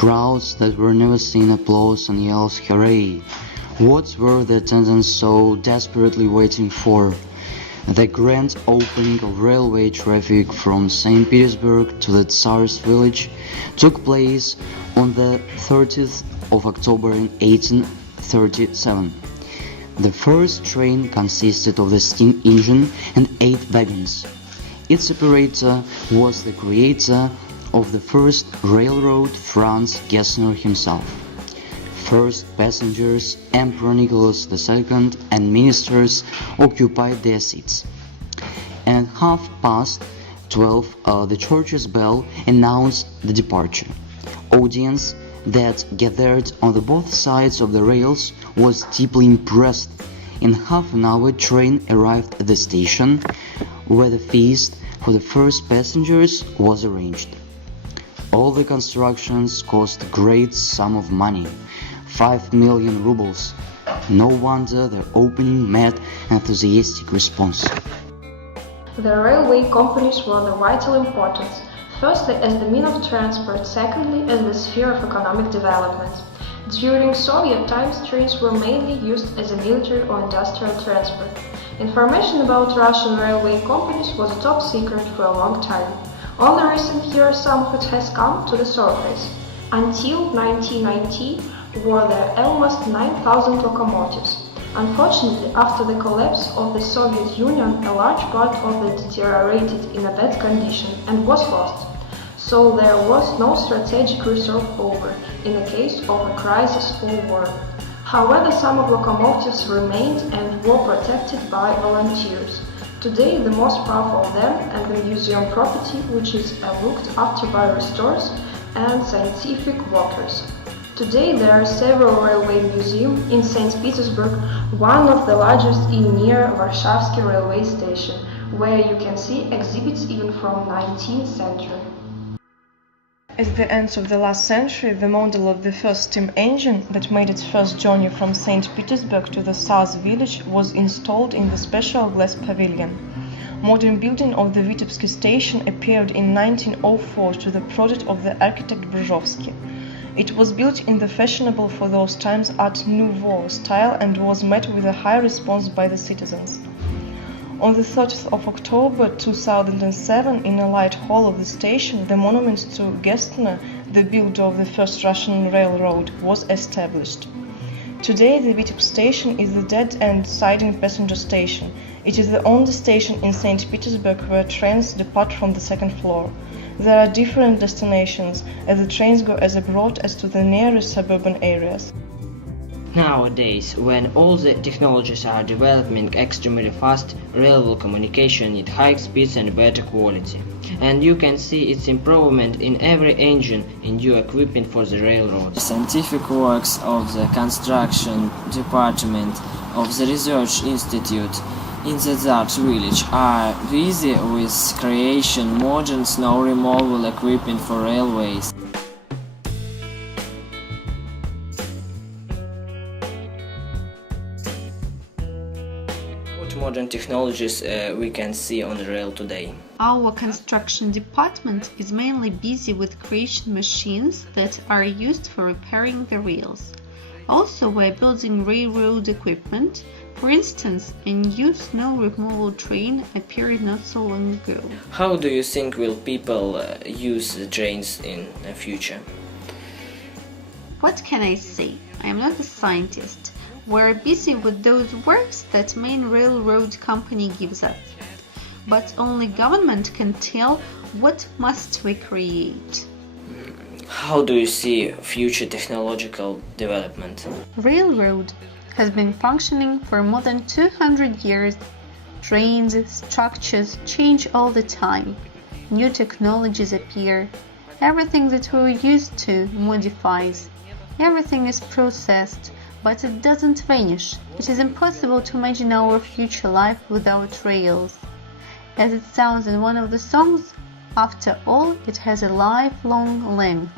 Crowds that were never seen applause and yells hooray. What were the attendants so desperately waiting for? The grand opening of railway traffic from St. Petersburg to the Tsar's village took place on the 30th of October in 1837. The first train consisted of the steam engine and 8 wagons. Its operator was the creator of the first railroad, Franz Gessner himself. First passengers, Emperor Nicholas II and ministers occupied their seats. And at 12:30, the church's bell announced the departure. Audience that gathered on the both sides of the rails was deeply impressed. In half an hour, train arrived at the station, where the feast for the first passengers was arranged. All the constructions cost a great sum of money, 5 million rubles. No wonder their opening met enthusiastic response. The railway companies were of vital importance, firstly as the mean of transport, secondly as the sphere of economic development. During Soviet times, trains were mainly used as a military or industrial transport. Information about Russian railway companies was a top secret for a long time. Only recent years some of it has come to the surface. Until 1990, were there almost 9,000 locomotives. Unfortunately, after the collapse of the Soviet Union, a large part of it deteriorated in a bad condition and was lost. So there was no strategic reserve over in the case of a crisis or war. However, some of locomotives remained and were protected by volunteers. Today, the most powerful of them and the museum property, which is looked after by restorers and scientific workers. Today, there are several railway museums in St. Petersburg, one of the largest in near Warshawski railway station, where you can see exhibits even from 19th century. At the end of the last century, the model of the first steam engine that made its first journey from St. Petersburg to the Tsar's village was installed in the special glass pavilion. Modern building of the Vitebsky station appeared in 1904 to the project of the architect Brzozowski. It was built in the fashionable for those times Art Nouveau style and was met with a high response by the citizens. On the 30th of October 2007, in a light hall of the station, the monument to Gessner, the builder of the first Russian railroad, was established. Today, the Vitebsk station is the dead-end siding passenger station. It is the only station in St. Petersburg where trains depart from the second floor. There are different destinations, as the trains go as abroad as to the nearest suburban areas. Nowadays, when all the technologies are developing extremely fast, railway communication needs high speeds and better quality. And you can see its improvement in every engine and new equipment for the railroad. Scientific works of the construction department of the research institute in the Tsar's village are busy with creation modern snow removal equipment for railways. What modern technologies we can see on the rail today? Our construction department is mainly busy with creation machines that are used for repairing the rails. Also, we're building railroad equipment. For instance, a new snow removal train appeared not so long ago. How do you think will people use the trains in the future? What can I say? I am not a scientist. We're busy with those works that main railroad company gives us. But only government can tell what must we create. How do you see future technological development? Railroad has been functioning for more than 200 years. Trains, structures change all the time. New technologies appear. Everything that we're used to modifies. Everything is processed, but it doesn't vanish. It is impossible to imagine our future life without rails. As it sounds in one of the songs, after all, it has a lifelong length.